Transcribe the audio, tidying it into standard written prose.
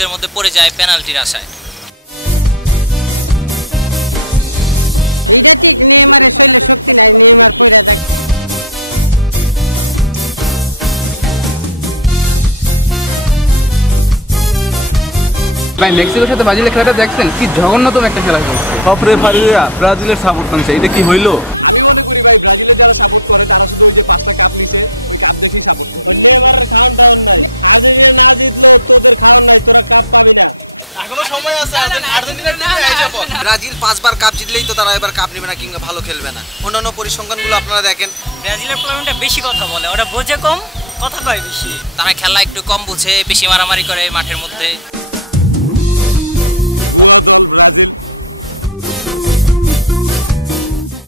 বক্সের মধ্যে পড়ে যায় পেনাল্টির আশায়। ভাই মেক্সিকোর সাথে ব্রাজিলের খেলাটা দেখছেন? কি জঘন্যতম একটা খেলা চলছে। সব রেফারিরা ব্রাজিলের সাপোর্ট করছে, এটা কি হইলো? ব্রাজিল 5 বার কাপ জিতলেই তো তারা এবার কাপ নেবে না কিংবা ভালো খেলবে না। অন্যান্য পরিসংখ্যানগুলো আপনারা দেখেন, ব্রাজিলের প্লেয়ারটা বেশি কথা বলে, ওরা বোঝে কম, কথা কয় বেশি। তারা খেলা একটু কম বুঝে, বেশি মারামারি করে মাঠের মধ্যে।